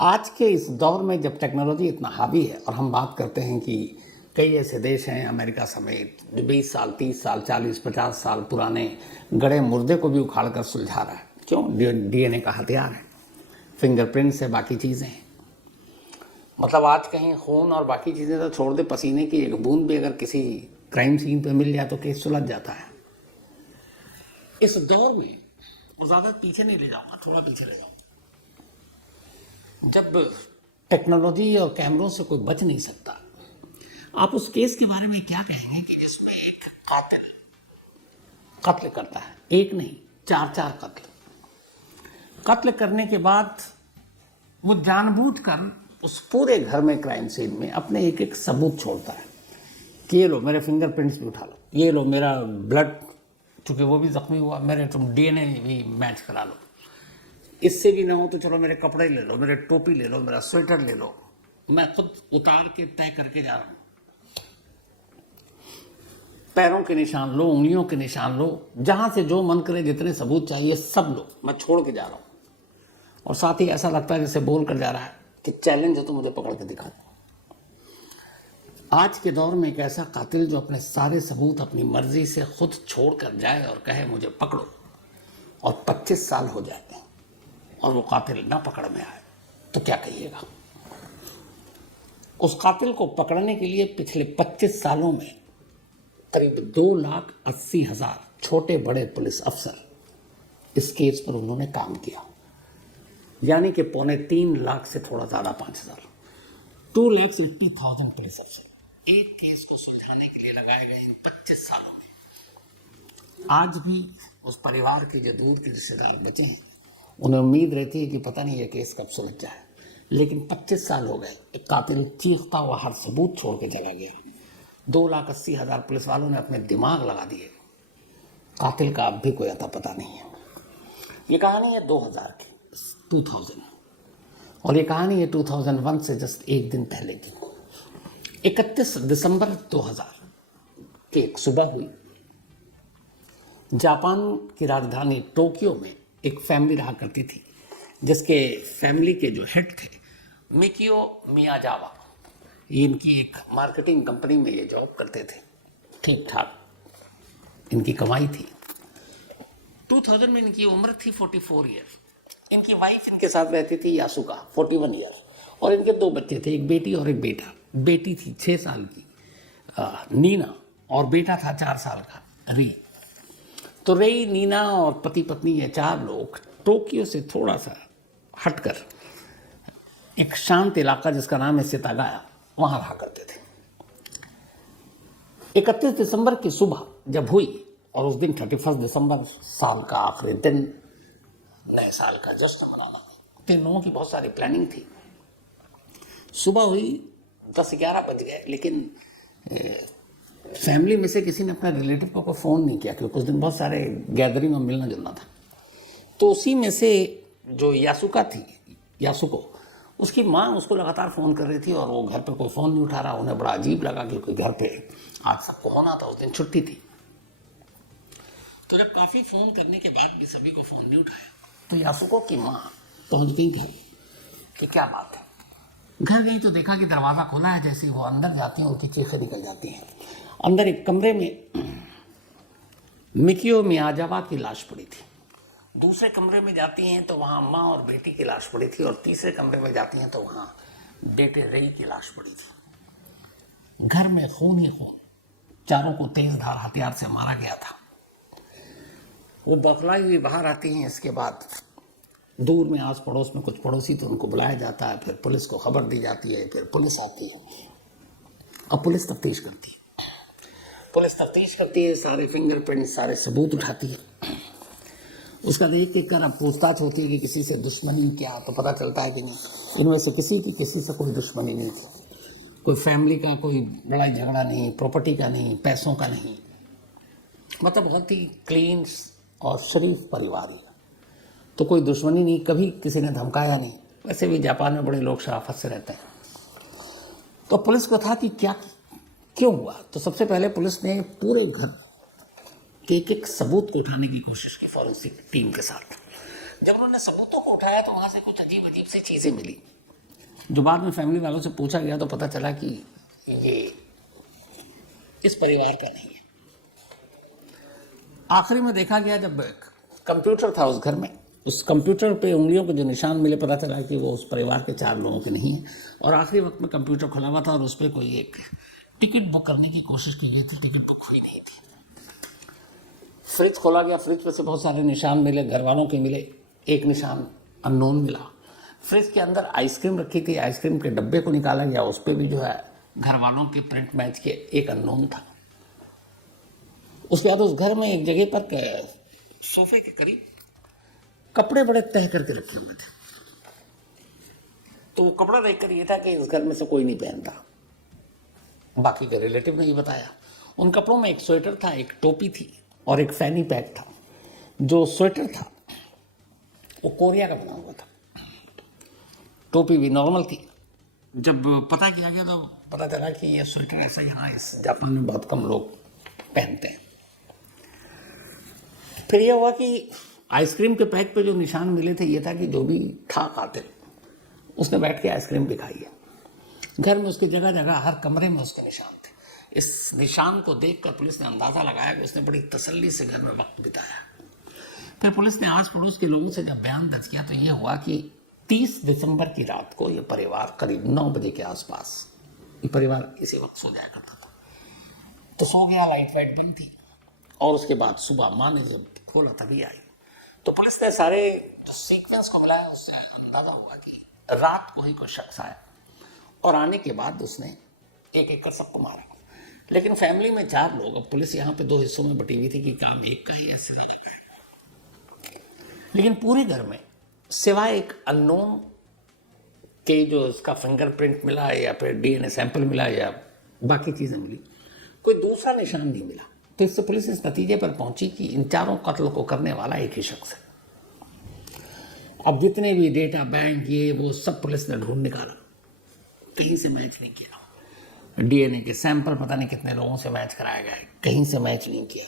आज के इस दौर में जब टेक्नोलॉजी इतना हावी है और हम बात करते हैं कि कई ऐसे देश हैं अमेरिका समेत जो 20 साल 30 साल 40 50 साल पुराने गड़े मुर्दे को भी उखाड़ कर सुलझा रहा है। क्यों? डीएनए का हथियार है, फिंगरप्रिंट्स है, बाकी चीज़ें हैं। मतलब आज कहीं खून और बाकी चीज़ें तो छोड़ दे, पसीने की एक बूंद भी अगर किसी क्राइम सीन पे मिल जाए तो केस सुलझ जाता है। इस दौर में और ज़्यादा पीछे नहीं ले जाऊंगा, थोड़ा पीछे ले जाऊंगा। जब टेक्नोलॉजी और कैमरों से कोई बच नहीं सकता, आप उस केस के बारे में क्या कहेंगे कि जिसमें एक कातिल कत्ल करता है, एक नहीं 4 कत्ल करने के बाद वो जानबूझकर उस पूरे घर में क्राइम सीन में अपने एक एक सबूत छोड़ता है कि ये लो मेरे फिंगरप्रिंट्स भी उठा लो, ये लो मेरा ब्लड, चूँकि वो भी जख्मी हुआ, मेरे तुम डीएनए भी मैच करा लो, इससे भी ना हो तो चलो मेरे कपड़े ले लो, मेरे टोपी ले लो, मेरा स्वेटर ले लो, मैं खुद उतार के तय करके जा रहा हूँ। पैरों के निशान लो, उंगलियों के निशान लो, जहां से जो मन करे जितने सबूत चाहिए सब लो, मैं छोड़ के जा रहा हूं। और साथ ही ऐसा लगता है जैसे बोल कर जा रहा है कि चैलेंज है तो मुझे पकड़ के दिखा दो। आज के दौर में एक ऐसा कातिल जो अपने सारे सबूत अपनी मर्जी से खुद छोड़ कर जाए और कहे मुझे पकड़ो, और 25 साल हो जाते हैं और वो कातिल ना पकड़ में आए, तो क्या कहिएगा? उस कातिल को पकड़ने के लिए पिछले 25 सालों में करीब 2,80,000 छोटे बड़े पुलिस अफसर इस केस पर उन्होंने काम किया, यानी कि 2.25 लाख से थोड़ा ज़्यादा 5,000, 2,80,000 पुलिस अफसर एक केस को सुलझाने के लिए लगाए गए इन 25 सालों में। आज भी उस परिवार के जो दूर के रिश्तेदार बचे हैं उन्हें उम्मीद रहती है कि पता नहीं ये केस कब सुलझ जाए, लेकिन 25 साल हो गए, एक कातिल चीखता हुआ हर सबूत छोड़ के चला गया। 2,80,000 पुलिस वालों ने अपने दिमाग लगा दिए, कातिल का अब भी कोई अता पता नहीं है। ये कहानी है 2000 की, 2000, और ये कहानी है 2001 से जस्ट एक दिन पहले की। 31 दिसंबर 2000 की एक सुबह हुई। जापान की राजधानी टोक्यो में एक फैमिली रहा करती थी जिसके फैमिली के जो हेड थे मिकियो मियाजावा, ये इनकी एक मार्केटिंग कंपनी में ये जॉब करते थे, ठीक ठाक इनकी कमाई थी। 2000 में इनकी उम्र थी 44 ईयर। इनकी वाइफ इनके साथ रहती थी यासुका 41 ईयर, और इनके 2 बच्चे थे, एक बेटी और एक बेटा। बेटी थी 6 साल की नीना, और बेटा था 4 साल का री। तो री, नीना और पति पत्नी ये 4 लोग टोक्यो से थोड़ा सा हटकर एक शांत इलाका जिसका नाम है सितागाया, वहां रहा करते थे। 31 दिसंबर की सुबह जब हुई, और उस दिन 31 दिसंबर साल का आखिरी दिन, नए साल का जश्न मनाना, 3 लोगों की बहुत सारी प्लानिंग थी। सुबह हुई, 10-11 बज गए, लेकिन फैमिली में से किसी ने अपने रिलेटिव को कोई फ़ोन नहीं किया क्योंकि उस दिन बहुत सारे गैदरिंग में मिलना जुलना था। तो उसी में से जो यासुका थी, यासुको, उसकी माँ उसको लगातार फ़ोन कर रही थी और वो घर पे कोई फ़ोन नहीं उठा रहा। उन्हें बड़ा अजीब लगा क्योंकि घर पे आज सबको होना था, उस दिन छुट्टी थी। तो जब काफ़ी फ़ोन करने के बाद भी सभी को फ़ोन नहीं उठाया, तो यासुको की माँ पहुँच गई घर कि क्या बात है। घर गई तो देखा कि दरवाज़ा खुला है। जैसे ही वो अंदर जाती हैं उनकी चीखें निकल जाती हैं। अंदर एक कमरे में मिकियो मियाजावा की लाश पड़ी थी। दूसरे कमरे में जाती हैं तो वहाँ माँ और बेटी की लाश पड़ी थी, और तीसरे कमरे में जाती हैं तो वहाँ बेटे रई की लाश पड़ी थी। घर में खून ही खून, चारों को तेजधार हथियार से मारा गया था। वो बौखलाई हुई बाहर आती हैं। इसके बाद दूर में आस पड़ोस में कुछ पड़ोसी तो उनको बुलाया जाता है, फिर पुलिस को खबर दी जाती है, फिर पुलिस आती है और पुलिस तफ्तीश करती है। सारे फिंगरप्रिंट, सारे सबूत उठाती है। उसका देख के कर अब पूछताछ होती है कि किसी से दुश्मनी क्या, तो पता चलता है कि नहीं, इनमें से किसी से कोई दुश्मनी नहीं थी। कोई फैमिली का कोई लड़ाई झगड़ा नहीं, प्रॉपर्टी का नहीं, पैसों का नहीं, मतलब बहुत ही क्लीन और शरीफ परिवार है। तो कोई दुश्मनी नहीं, कभी किसी ने धमकाया नहीं। वैसे भी जापान में बड़े लोग शराफत से रहते हैं। तो पुलिस को था कि क्या क्यों हुआ। तो सबसे पहले पुलिस ने पूरे घर के एक सबूत को उठाने की कोशिश की फॉरेंसिक टीम के साथ। जब उन्होंने सबूतों को उठाया तो वहाँ से कुछ अजीब सी चीज़ें मिली। जो बाद में फैमिली वालों से पूछा गया तो पता चला कि ये इस परिवार का नहीं है। आखिरी में देखा गया जब कंप्यूटर था उस घर में, उस कंप्यूटर पे उंगलियों के जो निशान मिले, पता चला कि वो उस परिवार के 4 लोगों के नहीं है। और आखिरी वक्त में कंप्यूटर खुला हुआ था और उस पर कोई एक टिकट बुक करने की कोशिश की गई थी, टिकट बुक हुई नहीं थी। फ्रिज खोला गया, फ्रिज में से बहुत सारे निशान मिले, घर वालों के मिले, एक निशान अननोन मिला। फ्रिज के अंदर आइसक्रीम रखी थी, आइसक्रीम के डब्बे को निकाला गया, उस पर भी जो है घर वालों के प्रिंट मैच के एक अननोन था। उसके बाद उस घर में एक जगह पर सोफे के करीब कपड़े बड़े तह करके रखे हुए थे। तो वो कपड़ा देखकर ये था कि इस घर में से कोई नहीं पहनता। बाकी के रिलेटिव ने ये बताया। उन कपड़ों में एक स्वेटर था, एक टोपी थी और एक फैनी पैक था। जो स्वेटर था वो कोरिया का बना हुआ था, टोपी भी नॉर्मल थी। जब पता किया गया तो पता चला कि ये स्वेटर ऐसा यहाँ इस जापान में बहुत कम लोग पहनते हैं। फिर यह हुआ कि आइसक्रीम के पैक पे जो निशान मिले थे, ये था कि जो भी था कातिल उसने बैठ के आइसक्रीम भी खाई है। घर में उसकी जगह जगह हर कमरे में उसके निशान थे। इस निशान को देखकर पुलिस ने अंदाज़ा लगाया कि उसने बड़ी तसल्ली से घर में वक्त बिताया। फिर पुलिस ने आस पड़ोस के लोगों से जब बयान दर्ज किया तो ये हुआ कि 30 दिसंबर की रात को ये परिवार करीब 9 बजे के आसपास, ये परिवार इसी वक्त सो जाया करता था, तो सो गया, लाइट वाइट बंद थी। और उसके बाद सुबह माँ ने जब खोला तभी आई। तो पुलिस ने सारे जो सीक्वेंस को मिलाया उससे अंदाजा हुआ कि रात को ही कोई शख्स आया और आने के बाद उसने एक एक कर सबको मारा। लेकिन फैमिली में 4 लोग, अब पुलिस यहाँ पे 2 हिस्सों में बटी हुई थी कि काम एक का ही ऐसे ज्यादा का है। लेकिन पूरे घर में सिवाय एक अननोन के जो उसका फिंगरप्रिंट मिला या फिर डीएनए सैंपल मिला या बाकी चीजें मिली, कोई दूसरा निशान नहीं मिला। तो इससे पुलिस इस नतीजे पर पहुंची कि इन 4 कत्ल को करने वाला एक ही शख्स है। अब जितने भी डेटा बैंक ये वो सब पुलिस ने ढूंढ निकाला, कहीं से मैच नहीं किया। डीएनए के सैंपल पता नहीं कितने लोगों से मैच कराया गया है, कहीं से मैच नहीं किया।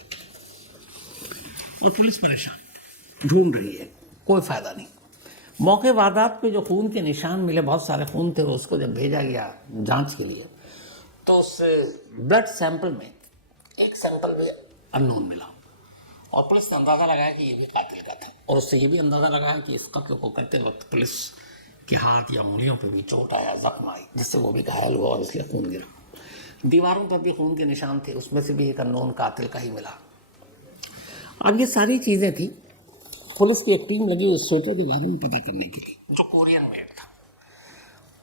और पुलिस परेशान ढूंढ रही है, कोई फायदा नहीं। मौके वारदात पे जो खून के निशान मिले, बहुत सारे खून थे, उसको जब भेजा गया जांच के लिए तो उस ब्लड सैंपल में एक सैंपल भी अननोन मिला। और पुलिस ने अंदाज़ा लगाया कि ये भी कातिल का था। और उससे ये भी अंदाज़ा लगाया कि इस कत्ल को करते वक्त पुलिस के हाथ या उंगलियों पे भी चोट आया, जख्म आई, जिससे वो भी घायल हुआ और इसलिए खून गिरा। दीवारों पर भी खून के निशान थे, उसमें से भी एक अननोन कातिल का ही मिला। अब ये सारी चीज़ें थी। पुलिस की एक टीम लगी उस स्वेटर के बारे में पता करने के लिए, जो कोरियन मेड था।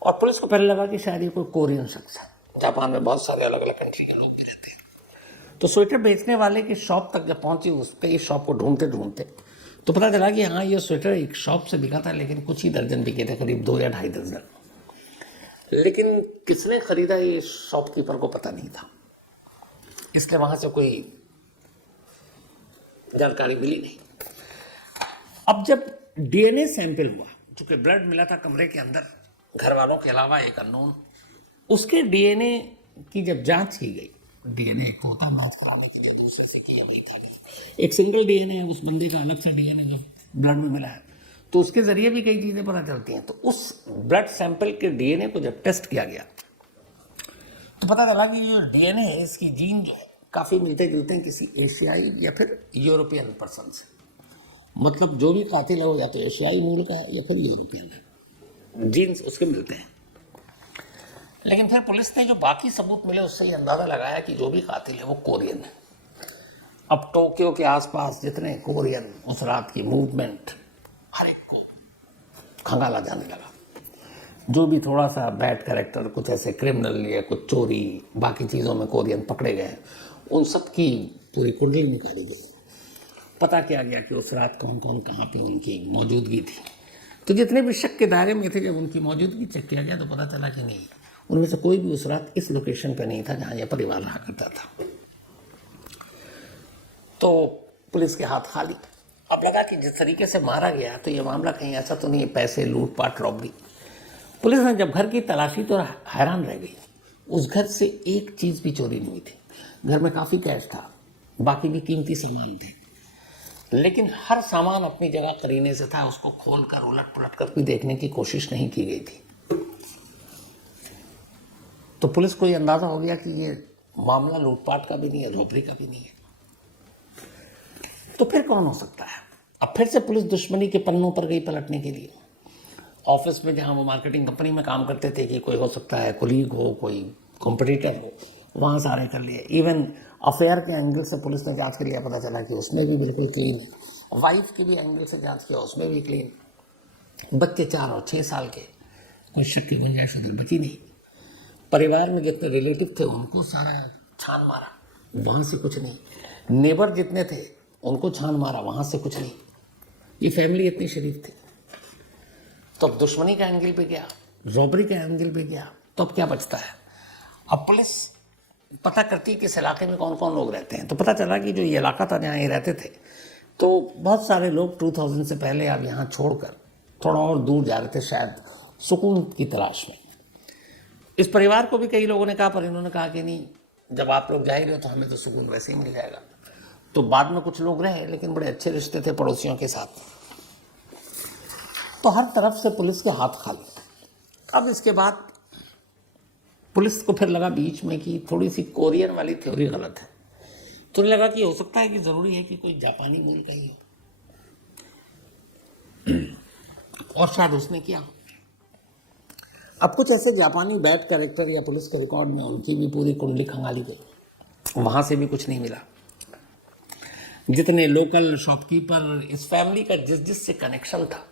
और पुलिस को पहले लगा कि शायद ये कोई कोरियन शख्स है। जापान में बहुत सारे अलग अलग कंट्री के लोग भी रहते हैं। तो स्वेटर बेचने वाले की शॉप तक जब पहुंची, उसके इस शॉप को ढूंढते ढूंढते तो पता चला कि हाँ, ये स्वेटर एक शॉप से बिका था, लेकिन कुछ ही दर्जन बिके थे, करीब 2 या 2.5 दर्जन। लेकिन किसने खरीदा ये शॉपकीपर को पता नहीं था, इसलिए वहां से कोई जानकारी मिली नहीं। अब जब डीएनए सैंपल हुआ, चूंकि ब्लड मिला था कमरे के अंदर घर वालों के अलावा एक अननोन, उसके डीएनए की जब जांच की गई, डीएनए एक होता है मैच कराने की, जो दूसरे से किया नहीं था, एक सिंगल डीएनए है, उस बंदे का अलग से डीएनए जो ब्लड में मिला है, तो उसके जरिए भी कई चीजें पता चलती हैं। तो उस ब्लड सैंपल के डीएनए को जब टेस्ट किया गया तो पता चला कि जो डीएनए है, इसकी जीन जो है काफी मिलते जुलते हैं किसी एशियाई या फिर यूरोपियन पर्सन से। मतलब जो भी कातिल है वो या तो एशियाई मूल का है या फिर यूरोपियन है, जीन्स उसके मिलते हैं। लेकिन फिर पुलिस ने जो बाकी सबूत मिले उससे ये अंदाजा लगाया कि जो भी कातिल है वो कोरियन है। अब टोक्यो के आसपास जितने कोरियन, उस रात की मूवमेंट हर एक को खंगाला जाने लगा। जो भी थोड़ा सा बैड कैरेक्टर, कुछ ऐसे क्रिमिनल या कुछ चोरी बाकी चीज़ों में कोरियन पकड़े गए, उन सब की पूरी कुंडली निकाली गई। पता किया गया कि उस रात कौन कौन कहाँ पे उनकी मौजूदगी थी। तो जितने भी शक के दायरे में थे, जब उनकी मौजूदगी चेक किया गया तो पता चला कि नहीं, उनमें से कोई भी उस रात इस लोकेशन पे नहीं था जहाँ यह परिवार रहा करता था। तो पुलिस के हाथ खाली। अब लगा कि जिस तरीके से मारा गया तो ये मामला कहीं ऐसा तो नहीं है पैसे लूटपाट रॉबरी। पुलिस ने जब घर की तलाशी तो हैरान रह गई। उस घर से एक चीज़ भी चोरी नहीं हुई थी। घर में काफ़ी कैश था, बाकी भी कीमती सामान थे, लेकिन हर सामान अपनी जगह करीने से था। उसको खोल कर उलट पुलट कर भी देखने की कोशिश नहीं की गई थी। तो पुलिस को ये अंदाज़ा हो गया कि ये मामला लूटपाट का भी नहीं है, रॉबरी का भी नहीं है। तो फिर कौन हो सकता है? अब फिर से पुलिस दुश्मनी के पन्नों पर गई पलटने के लिए। ऑफिस में जहाँ वो मार्केटिंग कंपनी में काम करते थे कि कोई हो सकता है कोलीग हो, कोई कॉम्पिटिटर हो, वहाँ सारे कर लिए। इवन अफेयर के एंगल से पुलिस ने जांच कर लिया, पता चला कि उसमें भी बिल्कुल क्लीन है। वाइफ के भी एंगल से जांच किया, उसमें भी क्लीन। बच्चे 4 और 6 साल के, कोई शक की गुंजाइश उधर बची नहीं। परिवार में जितने रिलेटिव थे उनको सारा छान मारा, वहाँ से कुछ नहीं। नेबर जितने थे उनको छान मारा, वहाँ से कुछ नहीं। ये फैमिली इतनी शरीफ थी। तो अब दुश्मनी का एंगल पे गया, रॉबरी का एंगल पे गया, तो अब क्या बचता है? अब पुलिस पता करती है कि इस इलाके में कौन कौन लोग रहते हैं। तो पता चला कि जो ये इलाका था जहाँ ये रहते थे, तो बहुत सारे लोग 2000 से पहले अब यहाँ छोड़कर थोड़ा और दूर जा रहे थे, शायद सुकून की तलाश में। इस परिवार को भी कई लोगों ने कहा, पर इन्होंने कहा कि नहीं, जब आप लोग जाएंगे तो हमें तो सुकून वैसे ही मिल जाएगा। तो बाद में कुछ लोग रहे, लेकिन बड़े अच्छे रिश्ते थे पड़ोसियों के साथ। तो हर तरफ से पुलिस के हाथ खाली। अब इसके बाद पुलिस को फिर लगा बीच में कि थोड़ी सी कोरियन वाली थ्योरी गलत है। तो लगा कि हो सकता है कि जरूरी है कि कोई जापानी मूल का ही हो, और शायद उसने किया। अब कुछ ऐसे जापानी बैड कैरेक्टर या पुलिस के रिकॉर्ड में उनकी भी पूरी कुंडली खंगाली गई, वहां से भी कुछ नहीं मिला। जितने लोकल शॉपकीपर, इस फैमिली का जिस जिस से कनेक्शन था,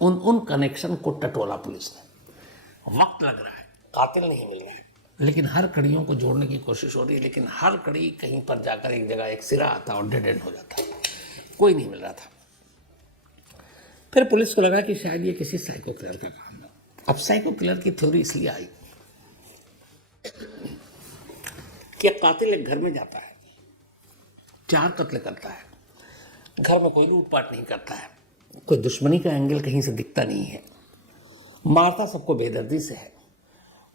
उन कनेक्शन को टटोला पुलिस ने। वक्त लग रहा है, कातिल नहीं मिल रहे, लेकिन हर कड़ियों को जोड़ने की कोशिश हो रही है, लेकिन हर कड़ी कहीं पर जाकर एक जगह एक सिरा आता और डेड एंड हो जाता, कोई नहीं मिल रहा था। फिर पुलिस को लगा कि शायद ये किसी साइको किलर का काम है। अब साइको किलर की थ्योरी इसलिए आई कि कातिल एक घर में जाता है, 4 कत्ल करता है, घर में कोई लूटपाट नहीं करता है, कोई दुश्मनी का एंगल कहीं से दिखता नहीं है, मारता सबको बेदर्दी से है।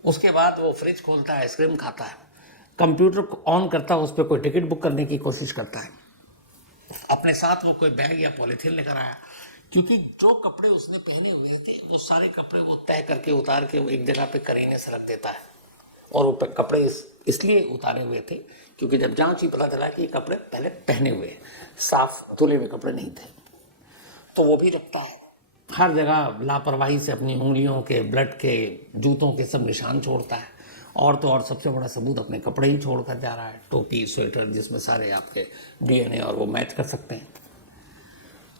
उसके बाद वो फ्रिज खोलता है, आइसक्रीम खाता है, कंप्यूटर को ऑन करता है, उस पर कोई टिकट बुक करने की कोशिश करता है। अपने साथ वो कोई बैग या पॉलीथीन लेकर आया, क्योंकि जो कपड़े उसने पहने हुए थे वो सारे कपड़े वो तय करके उतार के वो एक जगह पे करीने से रख देता है। और वो कपड़े इसलिए उतारे हुए थे क्योंकि जब जांच ही पता चला कि ये कपड़े पहले पहने हुए, साफ धुले हुए कपड़े नहीं थे, तो वो भी रखता है। हर जगह लापरवाही से अपनी उंगलियों के, ब्लड के, जूतों के सब निशान छोड़ता है। और तो और सबसे बड़ा सबूत अपने कपड़े ही छोड़कर जा रहा है, टोपी, स्वेटर, जिसमें सारे आपके डीएनए और वो मैच कर सकते हैं।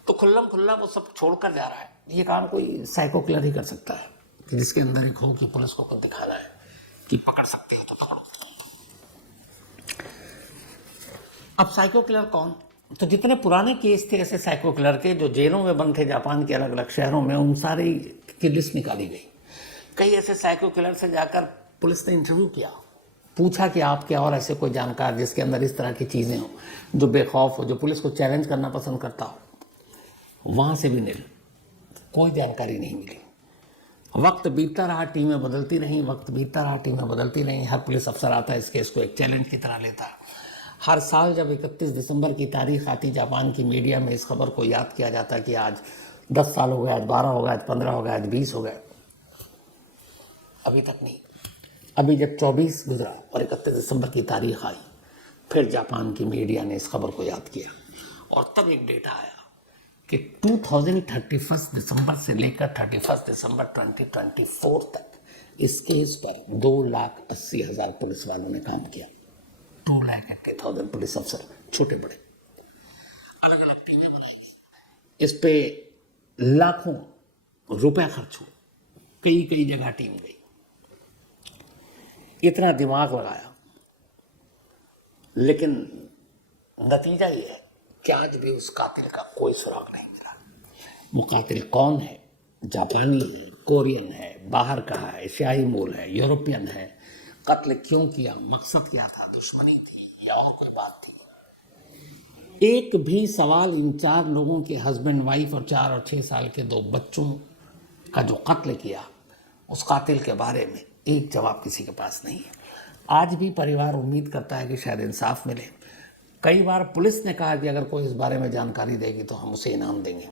तो खुल्लम खुल्ला वो सब छोड़कर जा रहा है। ये काम कोई साइको किलर ही कर सकता है, कि जिसके अंदर एक हो कि पुलिस को खुद दिखाना है कि पकड़ सकते हैं तो पकड़ो। अब साइको किलर कौन? तो जितने पुराने केस थे ऐसे साइको किलर के, जो जेलों में बंद थे जापान के अलग अलग शहरों में, उन सारे की लिस्ट निकाली गई। कई ऐसे साइको किलर से जाकर पुलिस ने इंटरव्यू किया, पूछा कि आपके और ऐसे कोई जानकार जिसके अंदर इस तरह की चीज़ें हो, जो बेखौफ हो, जो पुलिस को चैलेंज करना पसंद करता हो। वहाँ से भी निल, कोई जानकारी नहीं मिली। वक्त बीतता रहा, टीमें बदलती रहीं, वक्त बीतता रहा, टीमें बदलती रहीं। हर पुलिस अफसर आता है, इस केस को एक चैलेंज की तरह लेता है। हर साल जब 31 दिसंबर की तारीख आती, जापान की मीडिया में इस खबर को याद किया जाता है कि आज 10 साल हो गए, आज 12 हो गए, आज 15 हो गए, आज 20 हो गए। अभी तक नहीं। अभी जब 24 गुजरा और 31 दिसंबर की तारीख आई, फिर जापान की मीडिया ने इस खबर को याद किया, और तब एक डेटा आया कि 2031 दिसंबर से लेकर 31 दिसंबर 2024 तक इस केस पर 2,80,000 पुलिस वालों ने काम किया। 2,80,000 पुलिस अफसर, छोटे बड़े, अलग अलग टीमें बनाई, इस पे लाखों रुपए खर्च हुए, कई कई जगह टीम गई, इतना दिमाग लगाया, लेकिन नतीजा ये है कि आज भी उस कातिल का कोई सुराग नहीं मिला। वो कातिल कौन है? जापानी है, कोरियन है, बाहर का है, एशियाई मूल है, यूरोपियन है। कत्ल क्यों किया, मकसद क्या था, दुश्मनी थी या और कोई बात थी? एक भी सवाल इन 4 लोगों के हस्बैंड वाइफ और 4 और 6 साल के 2 बच्चों का जो कत्ल किया, उस कातिल के बारे में एक जवाब किसी के पास नहीं है। आज भी परिवार उम्मीद करता है कि शायद इंसाफ मिले। कई बार पुलिस ने कहा कि अगर कोई इस बारे में जानकारी देगी तो हम उसे इनाम देंगे।